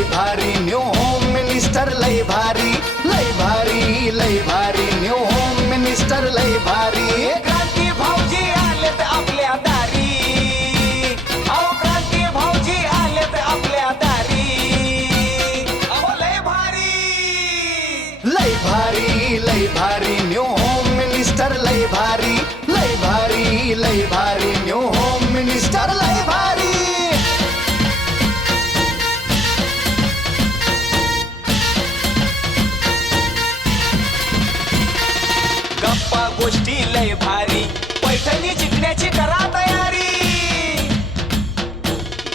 लय भारी new home minister लय भारी लय भारी लय भारी न्यू होम मिनिस्टर लय भारी क्रांती भाऊजी आलेत आपल्या दारी अहो क्रांती भाऊजी आलेत आपल्या दारी अहो लय भारी न्यू होम मिनिस्टर लय भारी लय भारी लय भारी न्यू होम मिनिस्टर लय भारी गप्पा गोष्टी लय भारी पैठणी जिंकण्याची करा तयारी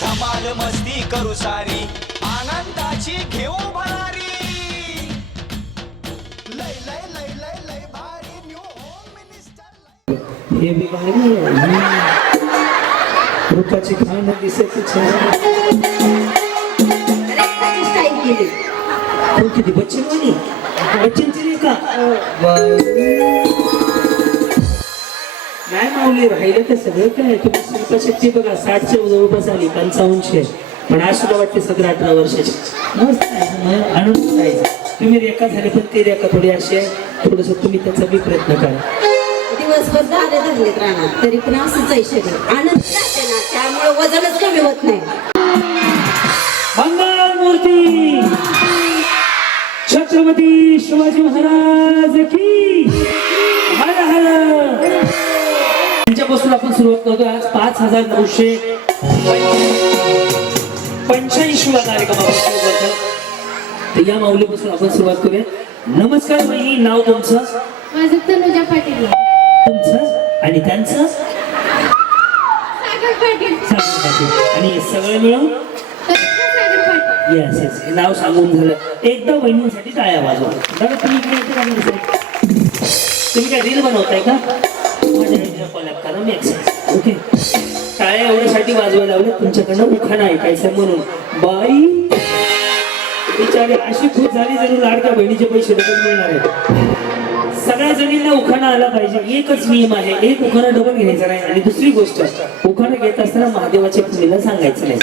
धमाल मस्ती करू सारी आनंदाची घेऊ भरारी लय लय लय लय लय भारी न्यू होम मिनिस्टर हे बी भारी रूपाची खाण दिसत किती बच्चन वाली बच्चनची नाही का नाही माऊली राहिलं तर सगळं काय तुम्ही शिल्पशक्ती बघा 60च्या जवळपास आली 55 पण आज सुद्धा वाटते 17-18 वर्षाची मस्त आहे आनंद आहे तुम्ही रेखा झाली पण ती रेखा थोडी अशी आहे थोडस तुम्ही त्याचा बी प्रयत्न करा दिवसभर झाले धरलेत राहणार तरी पण असंच आहे शरीर आनंद राहते ना त्यामुळे वजनच कमी होत नाही मंगल मूर्ती छत्रपती शिवाजी महाराज की हर हर त्यांच्यापासून आपण सुरुवात करतो आज 5985 कार्यक्रमापासून सुरू करतो तर या माऊलीपासून आपण सुरुवात करूया नमस्कार बाई नाव तुमचं माझं तनुजा पाटील तुमचं आणि त्यांचं सागर पाटील आणि सगळं मिळून सागर पाटील येस येस नाव सांगून झालं एकदा बहिणींसाठी टाळ्या वाजवा दादा तुम्ही इकडे येते का तुम्ही काय रील बनवताय का माझ्या कॉलॅप करा मी एक्सेस ओके टाळ्या एवढ्यासाठी वाजवायला लावल्या तुमच्याकडनं उखाणा ऐकायचं म्हणून बाई बिचारी अशी खूप झाली जरूर लाडक्या बहिणीचे पैसे डबल मिळणार आहेत सगळ्या जणींना उखाणा आला पाहिजे एकच नियम आहे एक उखाणा डबल घ्यायचा नाही आणि दुसरी गोष्ट उखाणा घेत असताना महादेवाच्या खुलीला सांगायचं नाही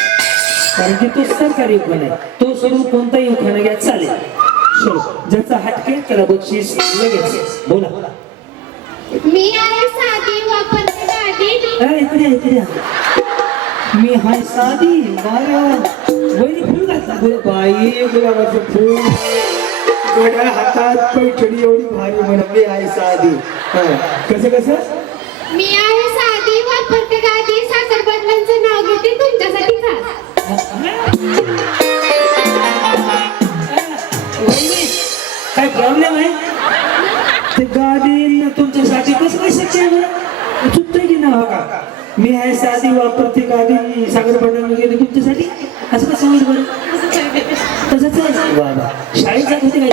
कारण की तो सरकारी उखाणा आहे तो सोडून कोणताही उखाणा घ्या चालेल ज्याचा हटके त्याला बक्षीस लगेच बोला मी आहे साधी वापरते गाडी इकडे मी हाय साधी वहिनी फुल घातला बोल बाई गुलाबाचं फुल गोड्या हातात पैठणी एवढी भारी म्हणून मी आहे साधी कसं मी आहे साधी वापरते गाडी साखर बदलांचं नाव घेते तुमच्यासाठी खास काय प्रॉब्लेम आहे ते गाडी तुमच्यासाठी कसं काय शक्य आहे बरं चुकतंय की ना का मी आहे साधी वापरते गाडी सागर पडणार गेली तुमच्यासाठी असं कसं होईल बरं तसंच आहे बाबा शाळेत जात होते काय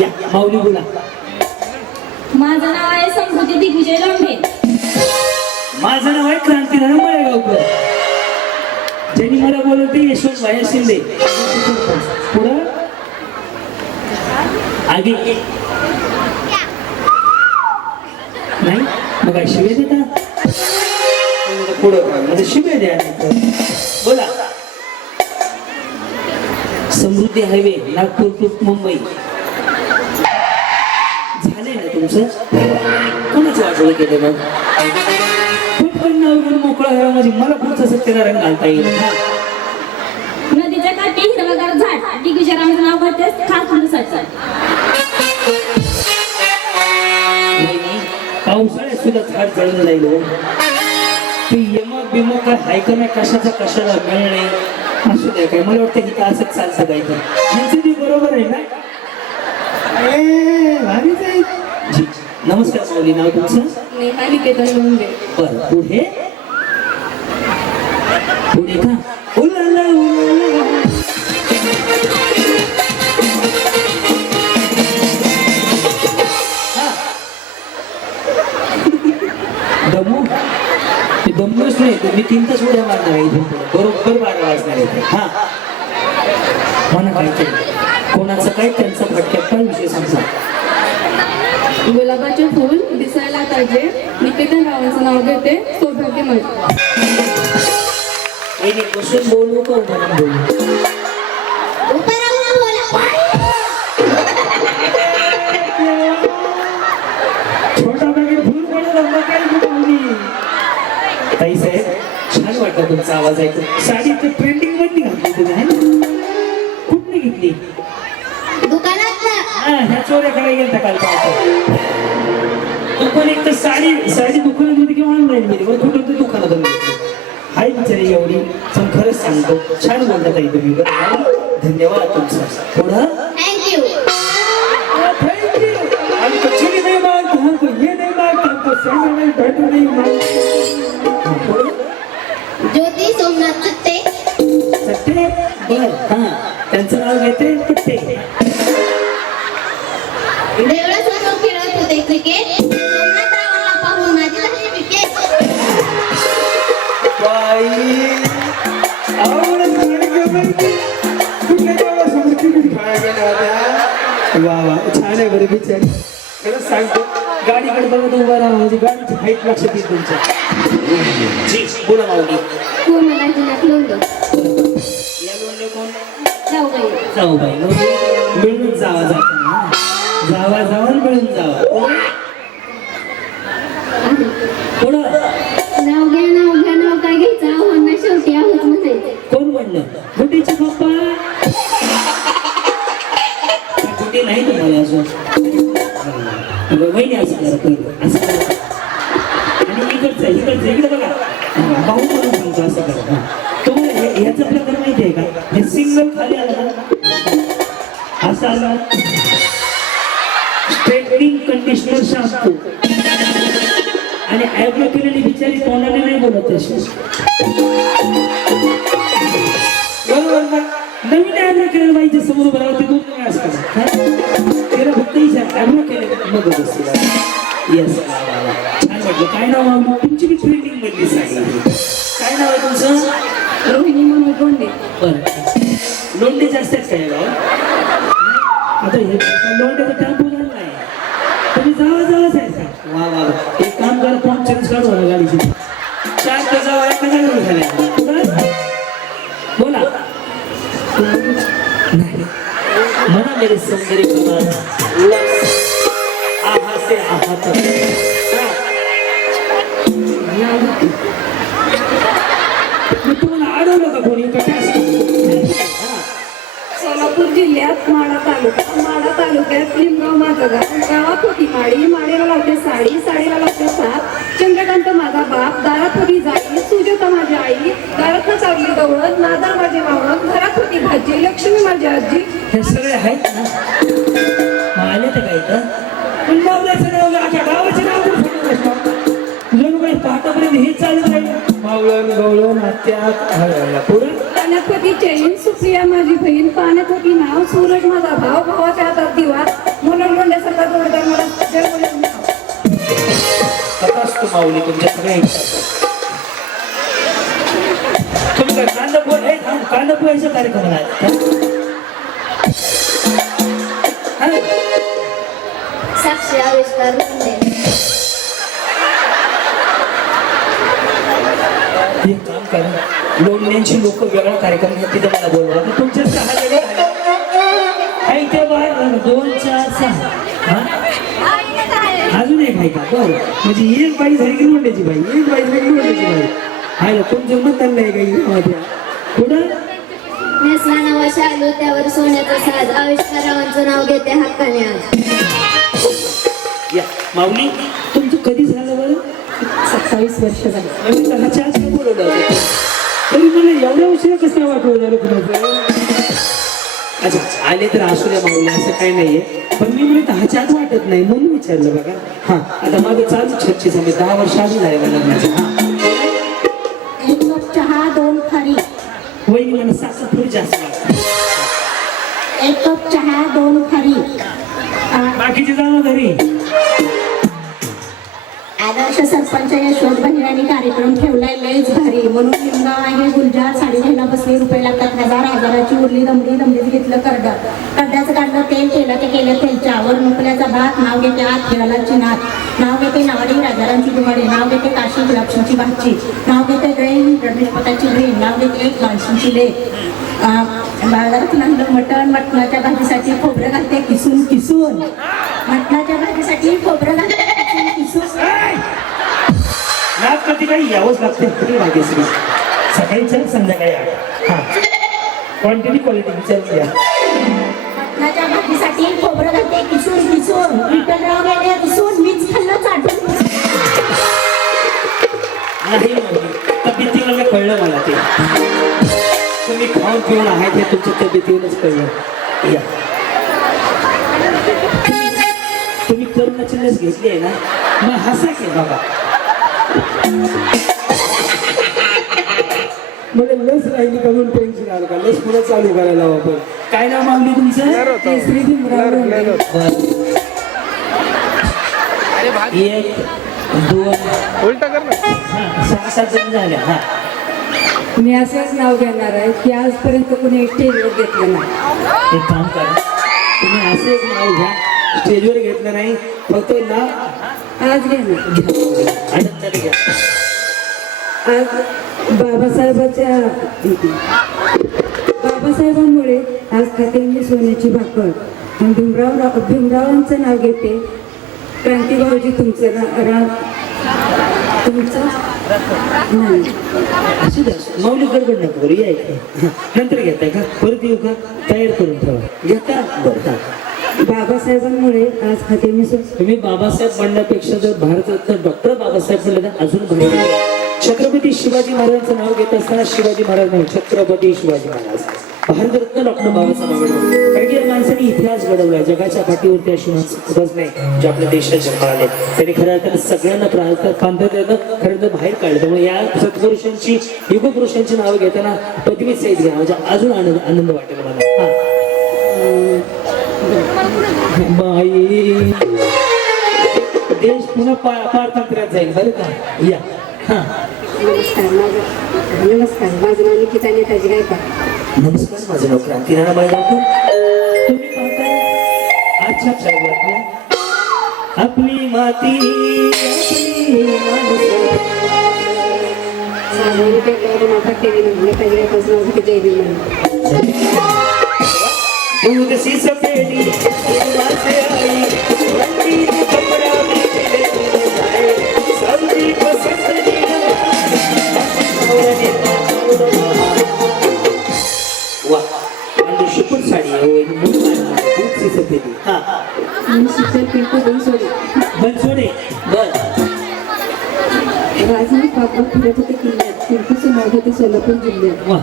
या माऊली बोला माझं नाव आहे समृद्धी दिग्विजय लांबे माझं नाव आहे क्रांतीधर मळेगावकर ज्यांनी मला बोलवते यशवंत भाई शिंदे पुढं आगे नाही मग काय शिवे देता पुढं म्हणजे शिवे द्या बोला समृद्धी हायवे नागपूर टू मुंबई झाले ना तुमचं कोणाच वाटोळे केले मग पटकन नाव मोकळा घरामध्ये मला पुढचा सत्तेला रंग घालता येईल नदीच्या काठी हिरवगार झाड दिग्विजयरावांचं नाव करते खास तुमच्यासाठी पावसाळ्यात सुद्धा झाड जळून राहिलो ते यमक बिमक काय हाय का नाही कशाचा कशाला वेळ नाही असू द्या काय मला वाटतं की असंच चालतं काय तर ह्यांचं ती बरोबर आहे ना भारीच आहे जी नमस्कार माऊली नाव तुमचं नेहा निकेतन लोंढे बरं पुढे पुढे का उलाला उलाला दमू ते दमूच नाही तुम्ही 3 तास उड्या मारणार आहे इथून बरोबर 12 वाजणार आहे हा म्हणा काय कोणाचं काय त्यांचा फटक्यात काय विषय सांगता गुलाबाचे फूल दिसायला ताजे निकेतन रावांचं नाव घेते सौभाग्य माझे वहिनी बसून बोलू का उभा राहून बोलू? उभं राहून बोला. छोटा पॅकेट फुल पडलं ताई साहेब, छान वाटलं तुमचा आवाज ऐकून. साडी तर ट्रेंडिंग मध्ये घातली तुम्ही आहे ना? कुठली घेतली? दुकानात ना. हा, ह्या चोऱ्याकडे गेलता काल पाहतो. दुकान एक तर साडी दुकानामध्ये किंवा ऑनलाईन मध्ये कुठं तर दुकानात घेतली. हाय बिचारी एवढी पण खरंच सांगतो छान बोलता ताई तुम्ही. बरं, धन्यवाद तुमचा. पुढं थँक्यू. आणि कचोरी नाही मागतो, हमको ये नहीं मागतो, हमको सोना नहीं, बैठो नहीं मागतो. पुढं ज्योती सोमनाथ चित्ते. सट्टे बर, हा त्यांचं नाव घेते पट्टे. देवळासमोर खेळत होते क्रिकेट. सोमनाथरावांना पाहून माझी झाली विकेट. बाई आवडत कुठल्या देवासमोर क्रिकेट खेळायला गेल्या होत्या. वा वा, छान आहे बरं बिचारी. खरंच सांगतो गाडीकडे बघत उभा राहा म्हणजे गाडीची हाईट लक्षात येईल तुमच्या. जी बोला माऊली. हो मला जिल्ह्यात लोंढ या लोणले कोण? जाऊबाई. जाऊ बाई मिळून जावा जाता जावा मिळून जावा. पुढं नाव घ्या काय घ्यायचं आव्हान शेवटी आहोत म्हणायचे. कोण म्हणलं? गुड्डीचे पप्पा. गुड्डी नाही तुम्हाला अजून. वहिनी असं करा पहिलं असं करा. आणि इकडे बघा भाऊ म्हणून सांगतो असं करा. तुम्हाला ह्याचा प्रकार माहिती आहे का? हे सिंगल खाली आलं ना असं आलं स्ट्रेटनिंग कंडिशनर शॅम्पू आणि आयब्रो केलेली बिचारी तोंडाने नाही बोलत तशी. बरोबर ना? नवीन आयब्रो केलेलं बाईच्या समोर बरोबर ते दोन वेळा असतात. त्याला फक्त आयब्रो केलेलं मग असते. येस छान वाटलं. काय नाव आहे तुमची? बी ट्रेनिंग मधली साडी. काय नाव आहे तुमचं? रोहिणी म्हणून लोंढे. बरं, लोंढे जास्त आहेत काय गाव? आता हे लोंढ्याचा टेम्पो झाला नाही. तुम्ही जावाच आहे का? वा वा, एक काम करा, फॉर्म चेंज काढू मला गाडीची. 4 तर जावा एका गाडीवर झाल्या. बोला नाही म्हणा मेरे सौंदर्य कमाल आहा से आहा तक. मी तुम्हाला अडवलं का कोणी? सोलापूर जिल्ह्यात माढा तालुक्यात लिमगाव माझं गाव. गावात होती माडीला लावते साडीला लावते साथ. चंद्रकांत माझा बाप, दारात होती जाई, सुजाता माझी आई, दारात चावली गवळण, नादार माझे मावळण, घरात होती भाजी, लक्ष्मी माझी आजी. हे सगळे आहेत ना? आले तर काय तर पण मावल्याचं नाव आता गावाचं नाव पण जणू काही पाहतापर्यंत हे चालत राहील. मावळण गवळण हत्या पुढं पाण्यात होती चैन, सुप्रिया माझी बहीण, पाण्यात होती नाव, सूरज माझा भाव, भावाच्या हातात दिवा, म्हणून लोंढ्यासारखा जोरदार मला जन्मलं नाव. तथास्तु माऊली तुमच्या सगळ्या तुम्ही काय कांदा पोहायचा कार्यक्रम आहे? साक्षी आविष्कार लोंढे. एक काम करा, लोणल्यांची लोक वेगळा कार्यक्रम घेतात तिथे मला बोलवा. तुमच्या 6 जण आहे ते बाहेर 2, 4, 6 अजून एक आहे का? बरं, म्हणजे एक बाई झाली की लोंढ्याची बाई, एक बाई झाली की लोंढ्याची बाई आहे ना. तुमचं मतदान नाही काही पुढं नेसला नावा शालू त्यावर सोन्याचा साज. आविष्कारावांचं नाव घेते हक्काने आज. या माऊली तुमचं कधी झालं बरं? 27 वर्ष झाली. मी 10च्या आत बोलवलं होतं तरी मला एवढ्या उशिरा कसं वाटवं झालं कुणाचं? अच्छा आले तर असू द्या माऊली, असं काही नाहीये. पण मी म्हणजे 10च्या आत वाटत नाही म्हणून विचारलं बघा. हा आता माझं चालू चर्चेचं मी 10 वर्ष आधी झाले मला लग्नाचं. हा 1 कप चहा 2 खारी. वहिनी मला साखर थोडी जास्त लागते. 1 कप चहा 2 खारी. बाकीचे जाणं घरी. आदर्श सरपंच यशवंत बहिणांनी कार्यक्रम ठेवलाय लयच भारी. म्हणून लिमगाव आहे गुलजार. साडी घ्यायला बसले, रुपये लागतात हजाराची उरली दमडीत घेतलं करड्याचं काढलं तेल केलं ते केलं तेलच्या वर मुकल्याचा भात. नाव घेते आत खेळालाची नात. नाव घेते नावाडी राजारांची दुवाडी. नाव घेते काशी गुलाबशींची भाची. नाव घेते गैन रमेश पटाची बहीण. नाव घेते एक माणसाची लेख बाजारात आणलं मटण, मटणाच्या भाजीसाठी खोबरं घालते किसून किसून, मटणाच्या भाजीसाठी खोबरं घालते किसून किसून. नाच कधी काही यावंच लागते तरी भाग्यश्री. सकाळी चल संध्याकाळी आठ. हा क्वांटिटी क्वालिटी विचार घ्या. मटणाच्या भाजीसाठी खोबरं घालते किसून किसून, विठ्ठलराव गेले किसून, मीच खाल्लं चाटून. नाही तब्येतीवर कळलं मला ते. तुम्ही खाऊन पिऊन आहेत हे तुमच्या तब्येतीवरच कळलं. या तुम्ही करोनाची लस घेतली आहे ना, मग हसा की बाबा. मला लस राहिली का म्हणून टेन्शन आलं का? लस पुन्हा चालू करायला वापर. काय नाव मागली तुमचं? केसरी भीमराव रंगे. एक दोन हा 6-7 जण झाल्या. हा मी असंच नाव घेणार आहे की आजपर्यंत कोणी स्टेजवर घेतलं नाही. एक काम करा, तुम्ही असं एक नाव घ्या, स्टेजवर घेतलं नाही, फक्त नाव आज घेणार. आनंदाने घ्या. आज बाबासाहेबांमुळे आज खाते मी सोन्याची भाकर. आणि भीमरावांचं नाव घेते. क्रांतीभाऊजी तुमचं तुमचं नाही. असू द्या, माऊली गडबड नका करू. या इथे. नंतर घेताय का? परत येऊ का? तयार करून ठेवा. घेता बरं. बाबासाहेबांमुळे आज खाते मी तुम्ही बाबासाहेब म्हणण्यापेक्षा जर भारतरत्न डॉक्टर बाबासाहेब म्हणलं तर अजून भारी. छत्रपती शिवाजी महाराजांचं नाव घेत असताना शिवाजी महाराज नाही, छत्रपती शिवाजी महाराज. भारतरत्न डॉक्टर बाबासाहेब आंबेडकर. कारण की या माणसाने इतिहास घडवला. जगाच्या पाठीवरती अशी माणसं खूपच नाही जे आपल्या देशात जन्माला आले. त्यांनी खऱ्या अर्थानं सगळ्यांना प्रांतात खरं तर बाहेर काढलं. त्यामुळे या सत्पुरुषांची युगपुरुषांची नावं घेताना पदवी सहित घ्या, म्हणजे अजून आनंद वाटेल मला. बाई देश पुन्हा पारतंत्र्यात जाईल बरं का. या हा नमस्कार माझं नाव निकिता नेताजी गायकवाड. नमस्कार, माझं नाव क्रांतीनारायण माळगावकर. तुम्ही पाहताय आजच्या चळवळीतल्या आपली माती आपली माणसं. साधारण पेटल्यावर माझा टीव्ही नेताजी गायकवाड नाव घेते जय भीम म्हणून. दूध सी सफेदी माझे आई रंगीन कपडा बिछले जाए सबकी पसंदीदा वाह म्हणजे शुकुर साडी आहे. दूध सी सफेदी. हा मी शिक्षण पिंटू बनसोडे. बर राजनी बाबा फिरत होते किल्ल्यात. पिंटूचं नाव घेते सोलापूर जिल्ह्यात. वाह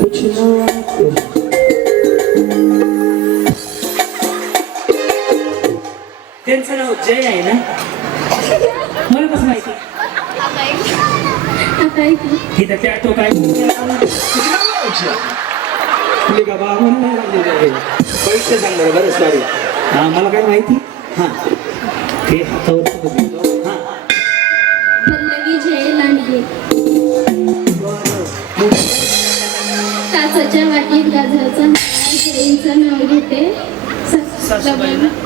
कुछ ना त्यांचं नाव जय आहे ना. मला कसं माहिती? तिथं त्या तो काय पैसे सांगणार बरं. सॉरी हा मला काय माहिती. हा ते हातावर हा पल्लवी जय लांडगे. काचाच्या वाटीत गाजराचं जयीचं नाव घेते.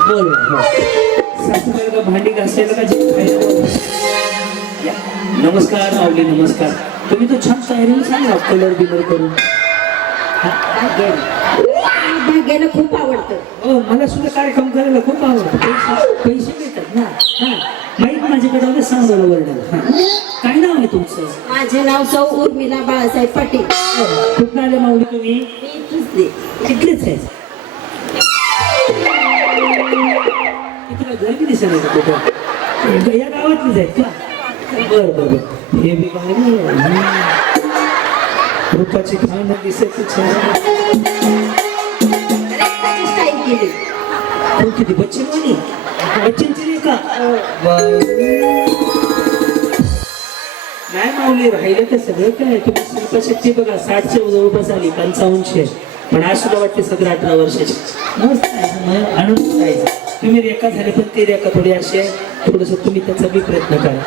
बोल सासूबाई भांडी घासायला का जे खायला बोल. या. नमस्कार माऊली नमस्कार. तुम्ही तो छान तयारी सांगा कलर बिलर करून. भाग्याला खूप आवडतं. हो मला सुद्धा कार्यक्रम करायला खूप आवडतं. पैसे मिळतात ना. हा माहीत माझ्याकडे आलं सांगायला वर्णन. हा काय नाव आहे तुमचं? माझे नाव सौ उर्मिला बाळासाहेब पाटील. कुठं आले माऊली तुम्ही? इथलेच आहे. तुला घर किती दिसत कुठं या गावातलीच आहेत का? बरं बरं बरं. हे बी बाहेर रूपाची खाणं दिसत हो. किती बच्चे म्हणे बच्चनची नाही का? नाही माऊली राहिलं तर सगळं काय तुम्ही शिल्पशक्ती बघा 60च्या जवळपास आली 55 पण आज सुद्धा वाटते 17-18 वर्षाची मस्त आहे मग आनंद आहे तुम्ही रेखा झाले पण ती रेखा थोडी अशी आहे थोडस तुम्ही त्याचा बी प्रयत्न करा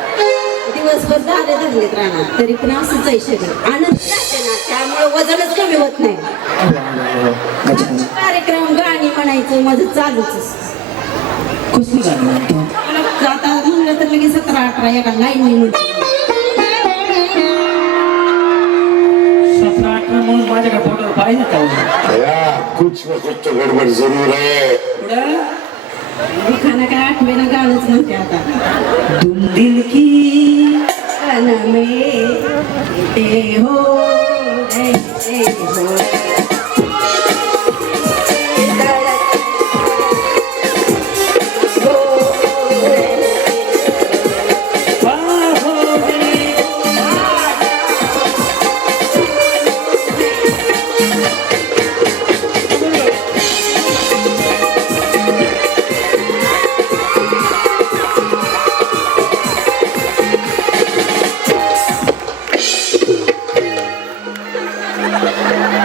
दिवसभर झाले धरलेत राहणार तरी पण असंच आहे शरीर आनंद राहते ना त्यामुळे वजनच कमी होत नाही अच्छा कार्यक्रम गाणी म्हणायचं माझं चालूच असतं. कसली गाणी म्हणतो मला आता म्हणलं तर लगेच 17-18 एका लाईन म्हणतो 17-18 म्हणून माझ्याकडे फोटोवर पाहिजे का भैया कुछ न कुछ तो गड़बड़ जरूर है पुढं लिखाणं काय आठवेना गाणंच म्हणते आता तुम दिल की कन में ते हो ऐसे हो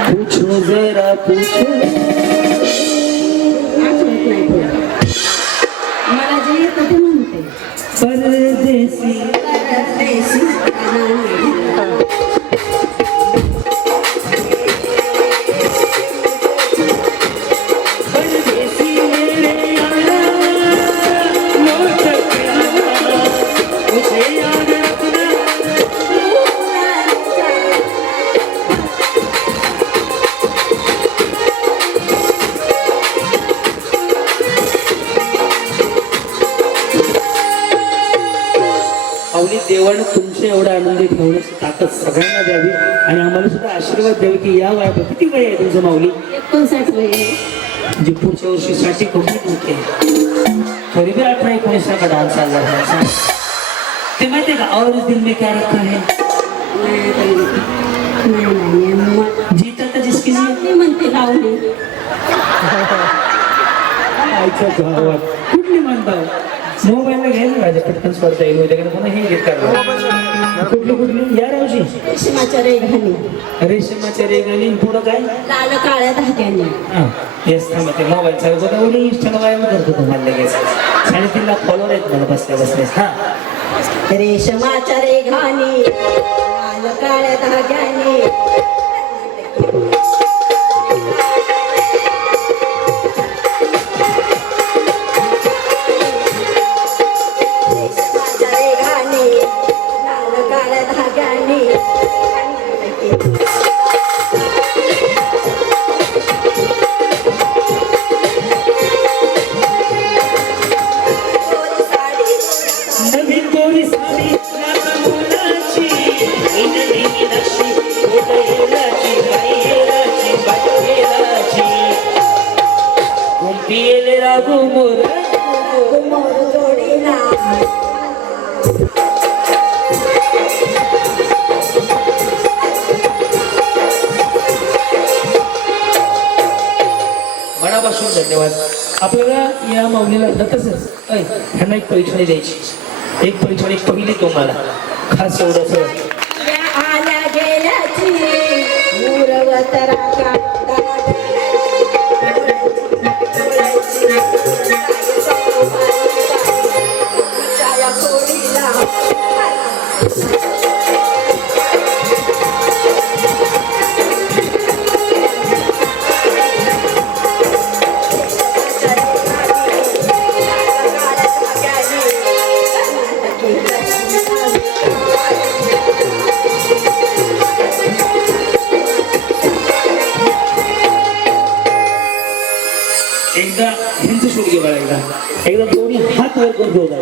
पूछो जरा पूछो आठवत नाही पुढं. मला जे येतं ते म्हणते परदेसी परदेशी गाणं. परदेसी मेरे आना लौट के आना मुझे याद रखना अवनी देवानं तुमच्या एवढा आनंदी ठेवण्याची ताकद सगळ्यांना द्यावी आणि आम्हाला सुद्धा आशीर्वाद द्यावे की या वयात किती वय आहे तुमचं माऊली 59 वय जे पुढच्या वर्षी साठी कंप्लीट होते तरी बी 18-19 का डान्स चालला है ते माहिती आहे का और इस दिल में क्या रखा है जीता था जिसके लिए मी म्हणते लावली आईच्या गावात कुठली म्हणता मोबाईलला घ्यायला पाहिजे पटकन स्पर्धा येईल वगैरे पुन्हा हे घेत करणार कुठली या रावशी रेशमाच्या रेघाने रेशमाच्या रेगाने पुढं काय लाल काळ्या धाग्याने हा येस थांबा ते मोबाईल चालू होता उली इंस्टाला व्यायाम करतो तुम्हाला लगेच 3.5 लाख फॉलोअर आहेत मला बसल्या बसल्यास हा रेशमाच्या रेघाने लाल काळ्या धाग्याने रेशमाच्या रेघाने लाल काळ्या धाग्याने नवीन कोरी साडी नाका मोलाची इंद्रनी नक्षी कोटहेलाची बाईहेलाची बाटहेलाची कुंपियेले रागू मोर मोर जोडीला मनापासून धन्यवाद आपल्याला या माऊलीला तसंच ह्यांना एक परीक्षा द्यायची एक परीक्षा एक पहिली तुम्हाला खास एवढंच आल्या गेल्याची मूरवत रागा एकदा ह्यांचं शूट घे बघा एकदा दोन्ही हात वर करून ठेवता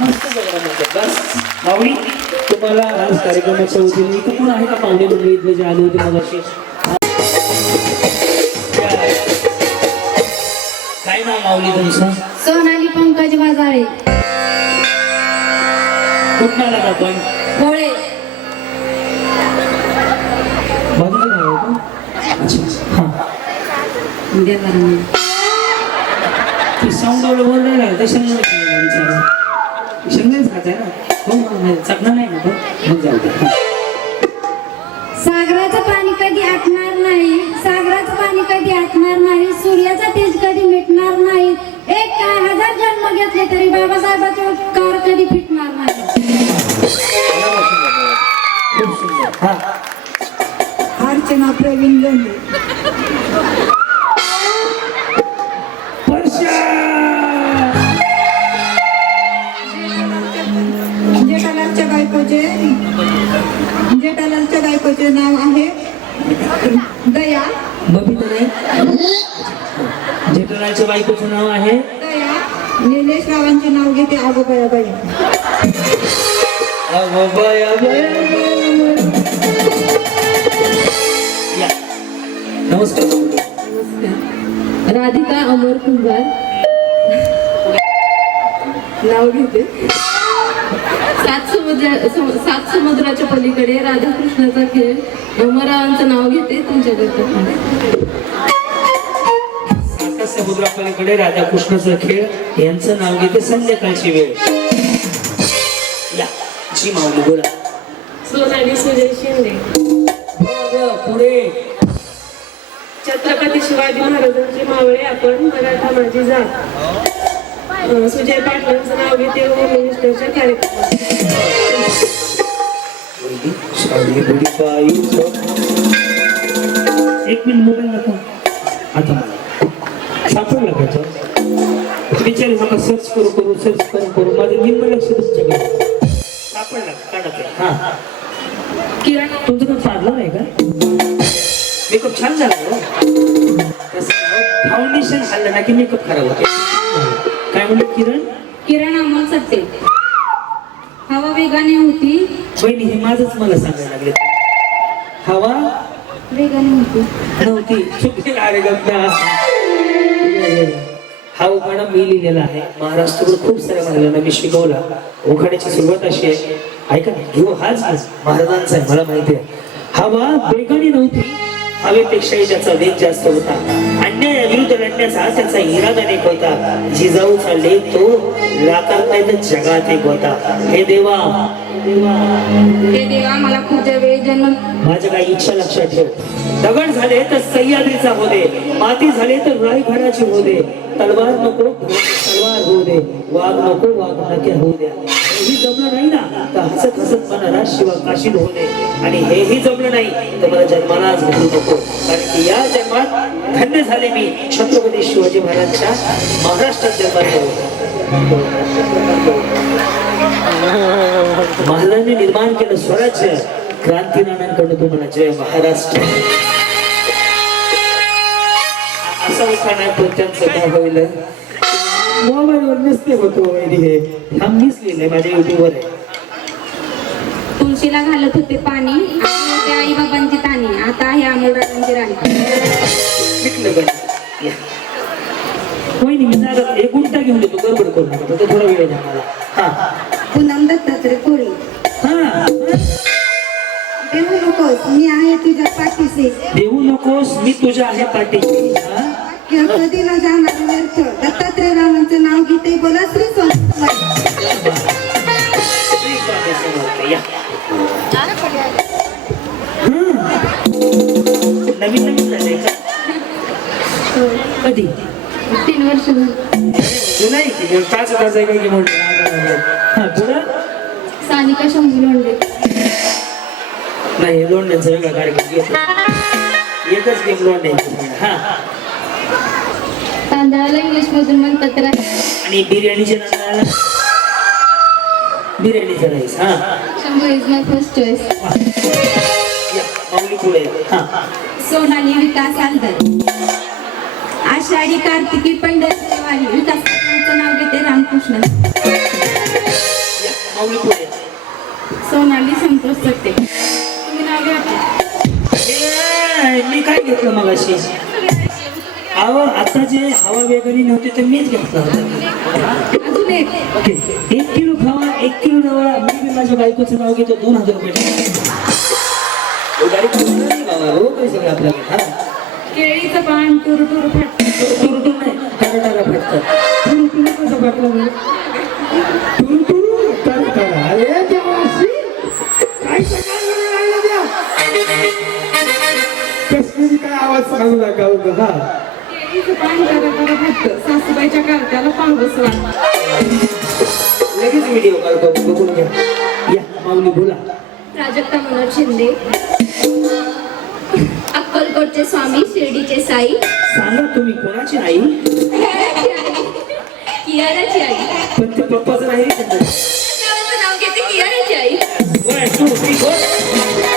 मस्त बस माऊली तुम्हाला आज कार्यक्रमाच्या वतीने इथं कोण आहे का पाहुणे मंडळी इथले जे आले होते मगाशी काय नाव माऊली तुमचं सोनाली पंकज बाजारे कुठं आला आपण भोळे बाजूला गाव आहे का? अच्छा हां ते साऊंड एवढं बोल नाही लागलं ते शेंगदाणे खायला विचारा शेंगदाणेच खात आहे ना हो नाही, चकना नाही ना तो मग जाऊ दे. सागराचं पाणी कधी आटणार नाही, सागराचं पाणी कधी आटणार नाही, सूर्याचा तेज कधी मिटणार नाही, एक काय 1000 जन्म घेतले तरी बाबासाहेबांचे उपकार कधी फिटणार नाही. खूप सुंदर. हा अर्चना प्रवीण लोंढे. वर्षा जेठालालच्या बायकोचे नाव आहे दया. बबिता नाही, जेठालालच्या बायकोचं नाव आहे दया. निलेश रावांचे नाव घेते आगोबायाबाई. या. नमस्कार. राधिका अमर कुंभार नाव घेते. सात समुद्राच्या पलीकडे राधाकृष्णाचा खेळ अमरावांचं नाव घेते तुमच्याकडे. साता समुद्रापलीकडे राधाकृष्णाचा खेळ यांचं नाव घेते संध्याकाळची वेळ. या जी माऊली बोला. सोनाली सुजय शिंदे. बरं, पुढे. छत्रपती शिवाजी महाराजांची मावळे आपण मराठा माझी जात. सुजय पाटलांचं नाव घेते होम मिनिस्टरच्या कार्यक्रमात. एक मिनिट मोबाईल नको आता मला सापडला का तो? विचारू नका. सर्च करू माझं निम्म लक्ष तुमच्याकडे. सापडला काढत. हा किरण तुमचं पण पार्लर आहे का? मेकअप छान झाला हो. फाउंडेशन घाललं ना की मेकअप करावं. काय म्हणलं किरण? किरण अमोल सत्ते. हवा वेगाने होती, बहिणी हे माझंच मला सांगायला लागले. हवा वेगाने होती. नव्हती. चुकली अरे गप्पा. हा उखाणा मी लिहिलेला आहे. महाराष्ट्रभर खूप साऱ्या महिलांना मी शिकवला. उखाण्याची सुरुवात अशी आहे, ऐका ना. घेऊ हाच महाराजांचा आहे, मला माहिती आहे. हवा वेगाने नव्हती, हवेपेक्षाही त्याचा वेग जास्त होता. अन्यायाविरुद्ध लढण्याचा त्याचा इरादा एक होता. जिजाऊ चालले तो लाखात नाही तर जगात एक होता. हे देवा हे देवा मला पुढच्या वेळी जन्म. माझ्या काही इच्छा लक्षात ठेव. दगड झाले तर सह्याद्रीचा होऊ दे, माती झाले तर रायगडाची होऊ दे, तलवार नको तलवार होऊ दे, वाघ नको वाघ नक्की होऊ द्या. हेही जमलं नाही ना तर हसत हसत मला राजशिवा काशीद होऊ दे. आणि हेही जमलं नाही तर मला जन्मालाच घडू नको. कारण की या जन्मात धन्य झाले मी छत्रपती शिवाजी महाराजांच्या महाराष्ट्रात जन्मात. महाराजांनी निर्माण केलं स्वराज्य. क्रांती नानांकडून तुम्हाला जय महाराष्ट्र. असा उखाणा त्यांचं काय होईल. मोबाईलवर नसते होतो हे. हा मीच लिहिलंय माझ्या युट्यूबवर आहे. तुळशीला घालत होते पाणी, आई बाबांची ताणी, आता आहे अमोलराजांची राणी. शिकलं बरं. वहिनी मी जागा एक उलटा घेऊन येतो. गडबड करू नका, तो थोडा वेळ द्या मला. हा पूनम दत्तात्रय कोळी. हा. देऊ नकोस मी आहे तुझ्या पाठीशी. देऊ नकोस मी तुझ्या आहे पाठीशी. हा? कधी न जाणार व्यर्थ. दत्तात्रय रावांचं नाव घेते बोला श्री स्वामी. श्री स्वामी समर्थ. या. नवीन नवीन झाले का? कधी? 3 वर्ष नाही की ताज आहे काय की म्हणलं. हा पुढं सानिका शंभू लोंढे. नाही लोंढ्यांचा वेगळा कार्यक्रम घेतो. एकच गेम लोंढ्यांची. हा तांदळाला इंग्लिश मधून म्हणतात तर आणि बिर्याणीच्या नादाला बिर्याणीचा राईस. हा Shambhu is my first choice. या माऊली पुढे. हा सोनाली विकास आलदर. आषाढी कार्तिकी पंढरवारी. विकास पाटलांचं नाव घेते रामकृष्ण. या माऊली पुढे. सोनाली संतोष सत्ते. तुम्ही नाव घ्या. मी काय घेतलं मग अशी आता जे हवा वेगळी नव्हती तर मीच घेतला होता. अजून एक. ओके 1 किलो खावा 1 किलो नवळा. मी माझ्या बायकोचं नाव घेतो 2000 रुपये. सगळं आपल्याला. हा केळीचं पान टुरटुर फाटतं. तुरटूर नाही टारा फाटतात. तुरु कसं फाटलं? तुरु टारा. अरे बघा. केळीचं पान जरा जरा फक्त सासूबाईच्या कार्ट्याला पांगस लगेच व्हिडिओ करतो, बघून घ्या. या माऊली बोला. प्राजक्ता मनोज शिंदे, अक्कलकोटचे स्वामी, शिर्डीचे साई, सांगा तुम्ही कोणाची आई? कियाराची आई. पण ते पप्पाचं नाही रे. नाव घेते कियाराची आई. 1 2 3 4